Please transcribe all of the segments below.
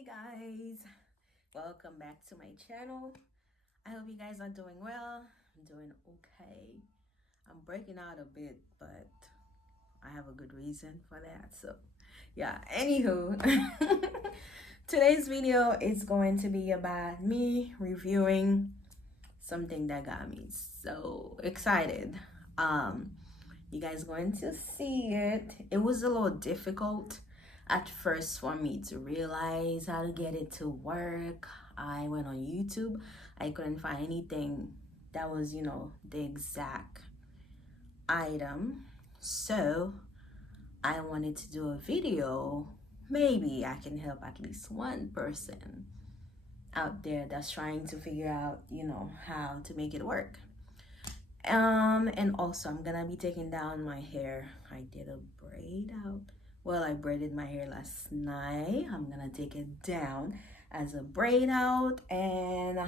Hey guys, welcome back to my channel. I hope you guys are doing well. I'm doing okay. I'm breaking out a bit, but I have a good reason for that. So yeah, anywho, today's video is going to be about me reviewing something that got me so excited. Um, you guys going to see it. It was a little difficult at first for me to realize how to get it to work. I went on YouTube. I couldn't find anything that was, the exact item. So I wanted to do a video. Maybe I can help at least one person out there that's trying to figure out, how to make it work. And also I'm gonna be taking down my hair. I did a braid out. Well, I braided my hair last night. I'm gonna take it down as a braid out, and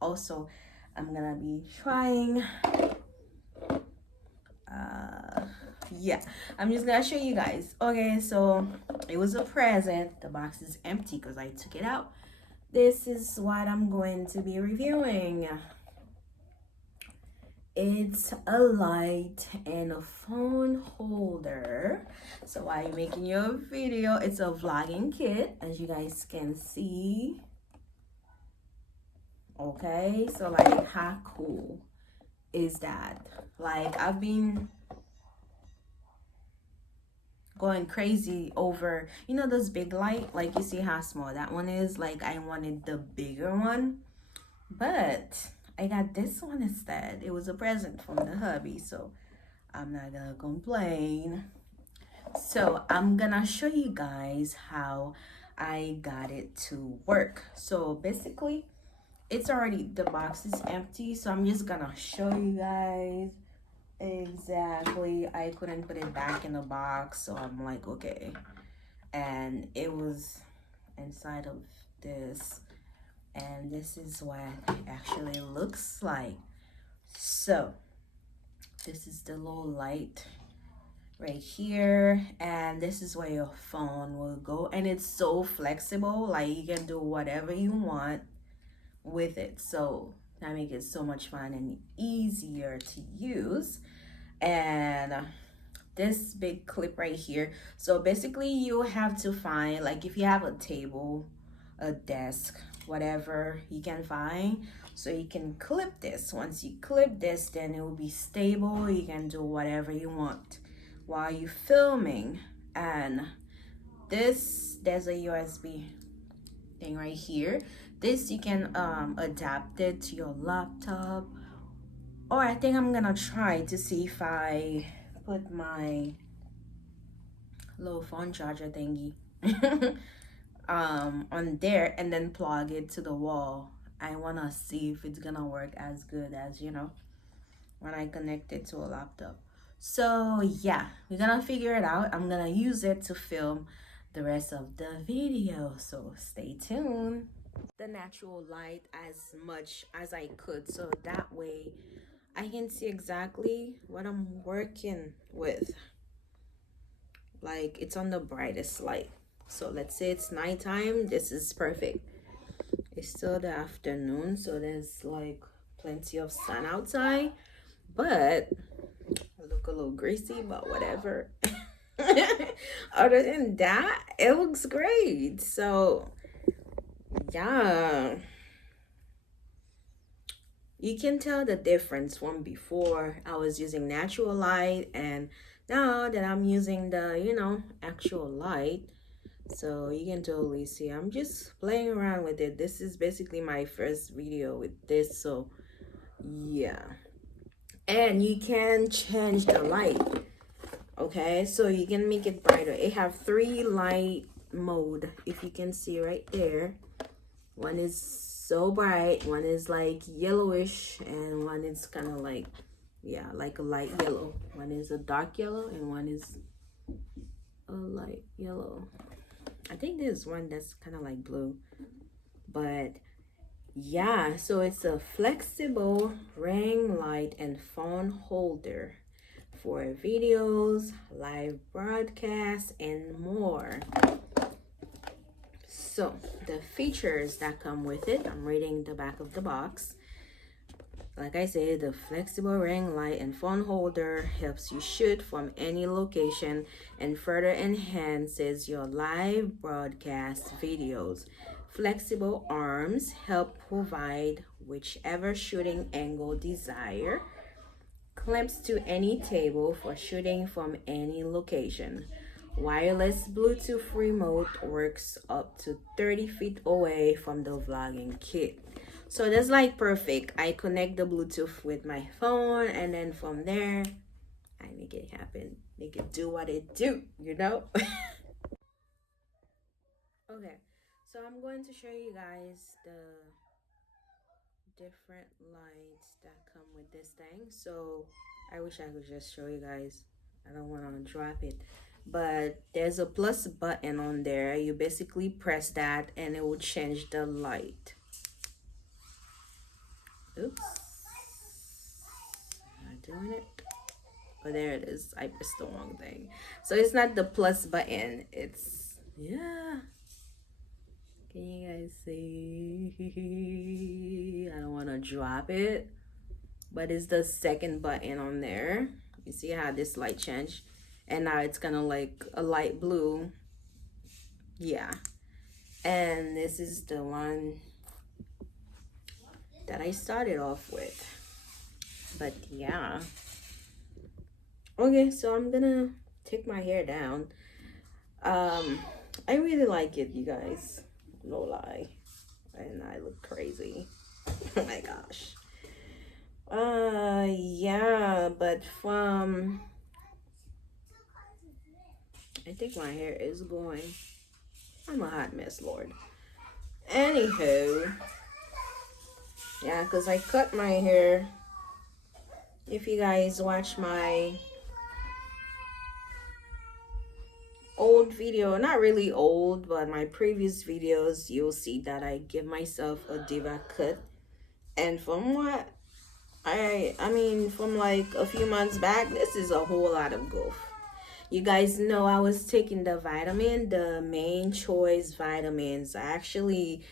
also I'm gonna be trying yeah, I'm just gonna show you guys. Okay, so it was a present. The box is empty because I took it out. This is what I'm going to be reviewing. It's a light and a phone holder. So while you're making your video, it's a vlogging kit, as you guys can see. Okay, so like, how cool is that? Like, I've been going crazy over, those big light. Like, you see how small that one is? Like, I wanted the bigger one, but I got this one instead. It was a present from the hubby, so I'm not gonna complain. So I'm gonna show you guys how I got it to work. So basically, it's already, the box is empty, so I'm just gonna show you guys exactly. I couldn't put it back in the box, so I'm like, okay. And it was inside of this, and this is what it actually looks like. So this is the little light right here, and this is where your phone will go, and it's so flexible. Like, you can do whatever you want with it, so that makes it so much fun and easier to use. And this big clip right here, so basically you have to find, like, if you have a table, a desk, whatever you can find, so you can clip this. Once you clip this, then it will be stable. You can do whatever you want while you're filming. And this, there's a USB thing right here. This, you can adapt it to your laptop, or I think I'm gonna try to see if I put my little phone charger thingy on there and then plug it to the wall. I want to see if it's gonna work as good as, when I connect it to a laptop. So yeah, we're gonna figure it out. I'm gonna use it to film the rest of the video, so stay tuned. The natural light as much as I could, so that way I can see exactly what I'm working with. Like, it's on the brightest light. So let's say it's nighttime, this is perfect. It's still the afternoon, so there's like plenty of sun outside, but I look a little greasy, but whatever. Other than that, it looks great. So yeah, you can tell the difference from before. I was using natural light, and now that I'm using the actual light, so you can totally see I'm just playing around with it. This is basically my first video with this, so yeah. And you can change the light. Okay, so you can make it brighter. It have 3 light mode, if you can see right there. One is so bright, one is like yellowish, and one is kind of like, yeah, like a light yellow. One is a dark yellow, and one is a light yellow. I think there's one that's kind of like blue, but yeah. So it's a flexible ring light and phone holder for videos, live broadcasts, and more. So the features that come with it, I'm reading the back of the box. Like I said, the flexible ring light and phone holder helps you shoot from any location and further enhances your live broadcast videos. Flexible arms help provide whichever shooting angle desired. Clamps to any table for shooting from any location. Wireless Bluetooth remote works up to 30 feet away from the vlogging kit. So that's like perfect. I connect the Bluetooth with my phone, and then from there, I make it happen. Make it do what it do, you know? Okay, so I'm going to show you guys the different lights that come with this thing. So I wish I could just show you guys. I don't want to drop it, but there's a plus button on there. You basically press that and it will change the light. Oops, not doing it. Oh, there it is. I pressed the wrong thing. So it's not the plus button, it's, yeah, can you guys see? I don't want to drop it, but it's the second button on there. You see how this light changed, and now it's kind of like a light blue. Yeah, and this is the one that I started off with. But yeah, okay, so I'm gonna take my hair down. I really like it, you guys, no lie, and I look crazy. Oh my gosh. Yeah, but from, I think my hair is going, I'm a hot mess, Lord. Anywho, yeah, because I cut my hair. If you guys watch my old video, not really old, but my previous videos, you'll see that I give myself a diva cut. And from what I mean, from like a few months back, this is a whole lot of growth. You guys know I was taking the main choice vitamins. I actually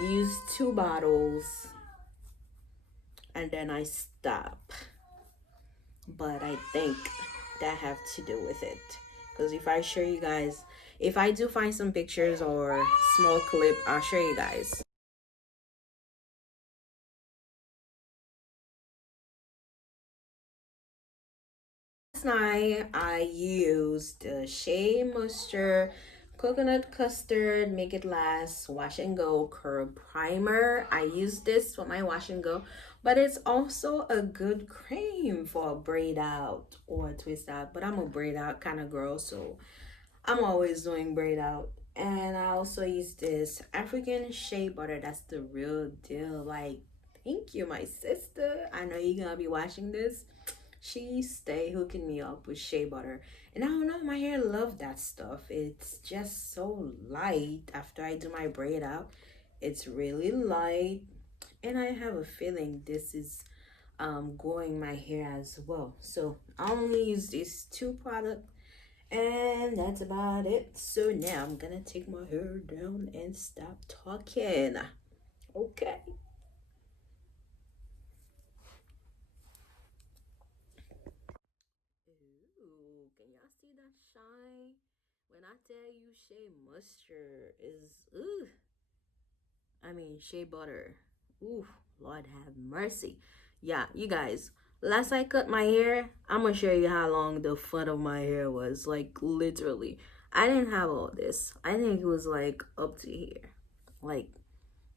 used 2 bottles and then I stopped. But I think that have to do with it. Because if I show you guys, if I do find some pictures or small clip, I'll show you guys. Last night I used the Shea Moisture Coconut Custard Make It Last Wash and Go Curl Primer. I use this for my wash and go, but it's also a good cream for a braid out or a twist out. But I'm a braid out kind of girl, so I'm always doing braid out. And I also use this African shea butter. That's the real deal. Like, thank you, my sister. I know you're gonna be watching this. She stay hooking me up with shea butter. And I don't know, my hair love that stuff. It's just so light after I do my braid out. It's really light. And I have a feeling this is growing my hair as well. So I only use these 2 products, and that's about it. So now I'm gonna take my hair down and stop talking. Okay. Ooh, can y'all see that shine? When I tell you shea moisture is, ooh, I mean shea butter. Ooh, Lord have mercy. Yeah, you guys, last I cut my hair, I'm gonna show you how long the front of my hair was. Like, literally. I didn't have all this. I think it was like up to here. Like,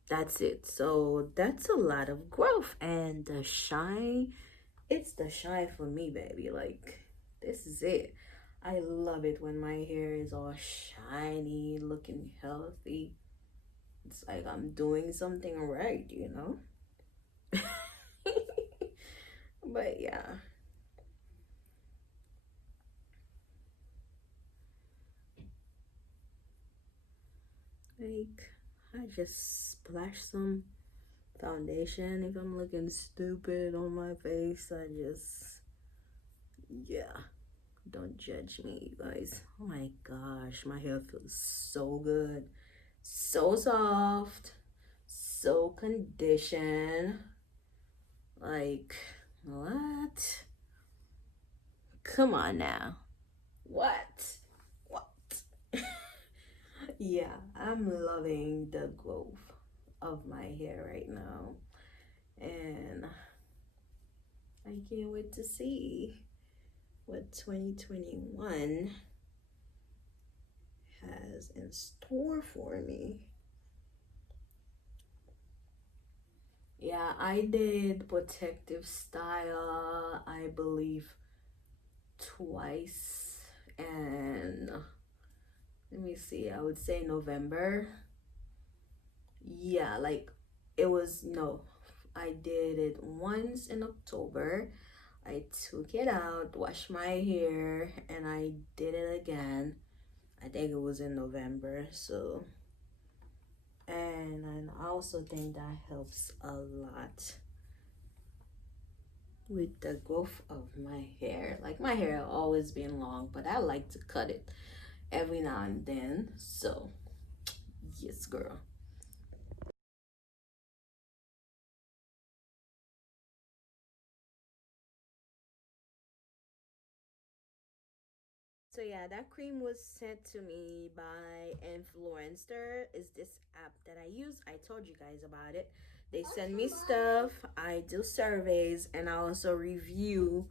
that's it. So that's a lot of growth. And the shine, it's the shine for me, baby. Like, this is it. I love it when my hair is all shiny, looking healthy. It's like I'm doing something right, you know? But yeah. Like, I just splash some foundation if I'm looking stupid on my face. I just, yeah, don't judge me, you guys. Oh my gosh, my hair feels so good. So soft, so conditioned. Like, what? Come on now. What? What? Yeah, I'm loving the growth of my hair right now. And I can't wait to see what 2021 has in store for me. Yeah, I did protective style, I believe, twice. And let me see, I would say November. Yeah, like it was, no, I did it once in October. I took it out, washed my hair, and I did it again. I think it was in November. So, and I also think that helps a lot with the growth of my hair. Like my hair always been long, but I like to cut it every now and then. So, yes, girl. So yeah, that cream was sent to me by Influencer. Is this app that I use? I told you guys about it. They send me stuff. I do surveys and I also review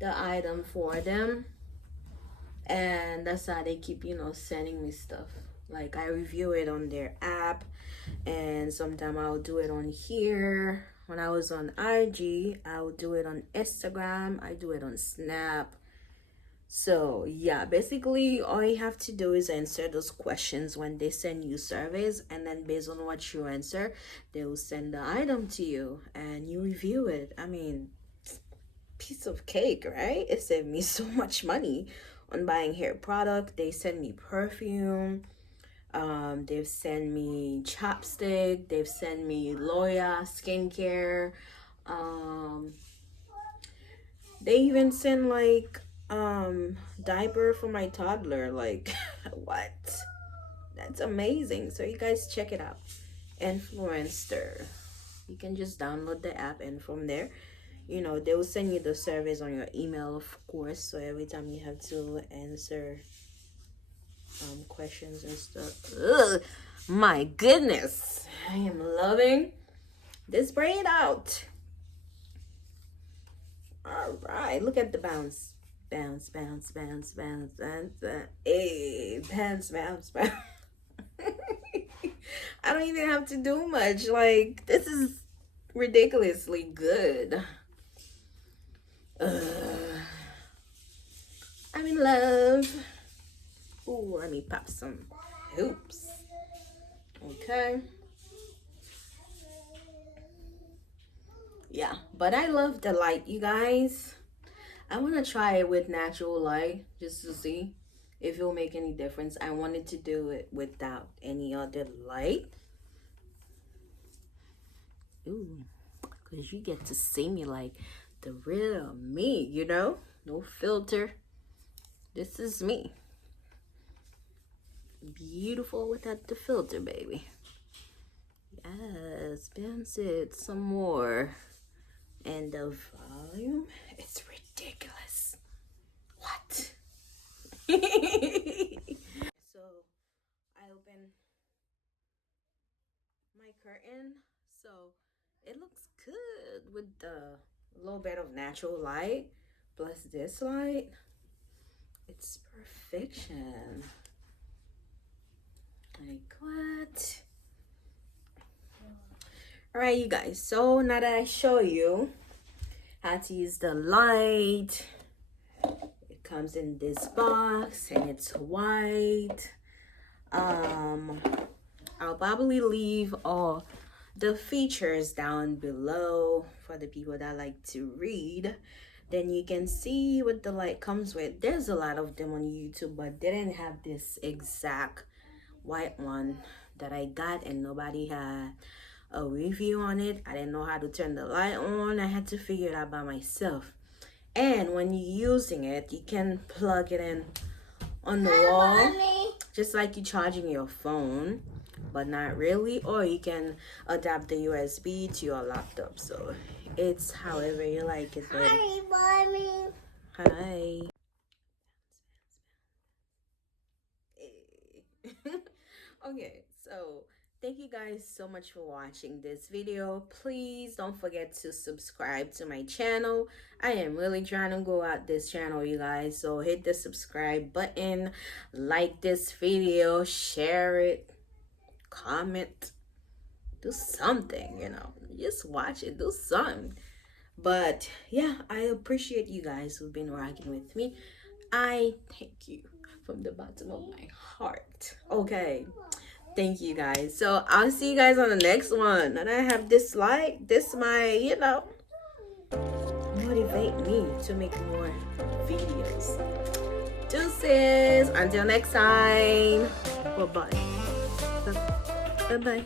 the item for them. And that's how they keep, sending me stuff. Like I review it on their app and sometimes I'll do it on here. When I was on IG, I'll do it on Instagram. I do it on Snap. So yeah, basically all you have to do is answer those questions when they send you surveys, and then based on what you answer, they will send the item to you and you review it. I mean, piece of cake, right? It saved me so much money on buying hair product. They send me perfume. They've sent me chapstick. They've sent me Loya skincare. Um, they even send like diaper for my toddler. Like what? That's amazing. So you guys check it out. Influencer. You can just download the app and from there, they will send you the surveys on your email, of course. So every time you have to answer questions and stuff. Ugh, my goodness. I am loving this braid out. All right, look at the bounce. Bounce, bounce, bounce, bounce, bounce, bounce. Hey, bounce, bounce, bounce. I don't even have to do much. Like, this is ridiculously good. I'm in love. Ooh, let me pop some hoops. Okay. Yeah, but I love the light, you guys. I want to try it with natural light just to see if it'll make any difference. I wanted to do it without any other light. Ooh, because you get to see me like the real me, No filter. This is me. Beautiful without the filter, baby. Yes, bounce it some more. And the volume, it's ridiculous. What? So I open my curtain. So it looks good with the little bit of natural light plus this light. It's perfection. Like what? All right, you guys. So now that I show you how to use the light, it comes in this box and it's white. I'll probably leave all the features down below for the people that like to read. Then you can see what the light comes with. There's a lot of them on YouTube, but they didn't have this exact white one that I got, and nobody had a review on it. I didn't know how to turn the light on. I had to figure it out by myself. And when you're using it, you can plug it in on the wall, just like you're charging your phone. but not really. Or you can adapt the USB to your laptop. So it's however you like it. Hi, mommy. Hi. Okay, so thank you guys so much for watching this video. Please don't forget to subscribe to my channel. I am really trying to go at this channel, you guys, so hit the subscribe button, like this video, share it, comment, do something, just watch it, do something. But yeah, I appreciate you guys who've been rocking with me. I thank you from the bottom of my heart. Okay, thank you guys. So I'll see you guys on the next one. And I have this might motivate me to make more videos. Deuces, until next time. Bye bye.